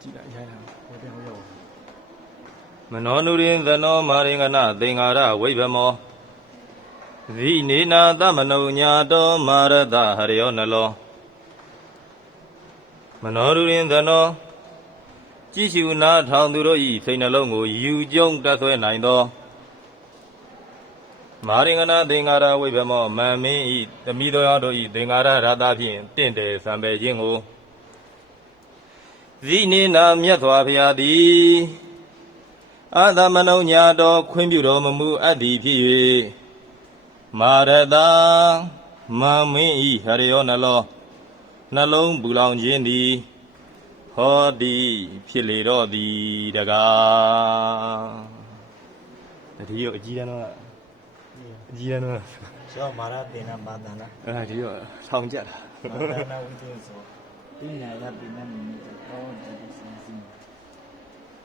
ကြည့်လိုက်ရိုင်းလာဟိုပြန်ဟိုရောက်မနောနုရင်သနောမာရင်ကနသင်္ဃာရဝိဗမောဇိနေနာသမနုညာတောမာရတဟရယောနလောမနောနုရင်သနောကြည်ရှုနာထောင်သူတို့ဤစိတ်နှလုံးကိုယူကျုံတတ်ဆွဲနိုင်သောမာရင်ကနသင်္ဃာရဝိဗမောမံမင်းဤသမိတော်တို့ဤသင်္ဃာရရတာဖြင့်တင့်တယ်စံပေခြင်းကို ဇိနေနာမြတ်စွာဘုရားသည်အာသမနုညာတော်ခွင့်ပြုတော်မမူအပ်သည်ဖြစ်၍မာရတာမမင်းဤဟရယောနှလောနှလုံးပူလောင်ခြင်းသည်ဟောသည်ဖြစ်လေတော့သည်တကားတတိယအကြီးတန်းတော့အကြီးတန်းတော့ကျောမာရတေနပါဒနာအဲ့ဒါဒီတော့ထောင်ကြက်တာမာရနာဝိသေသော ဣညာယပိနမိတော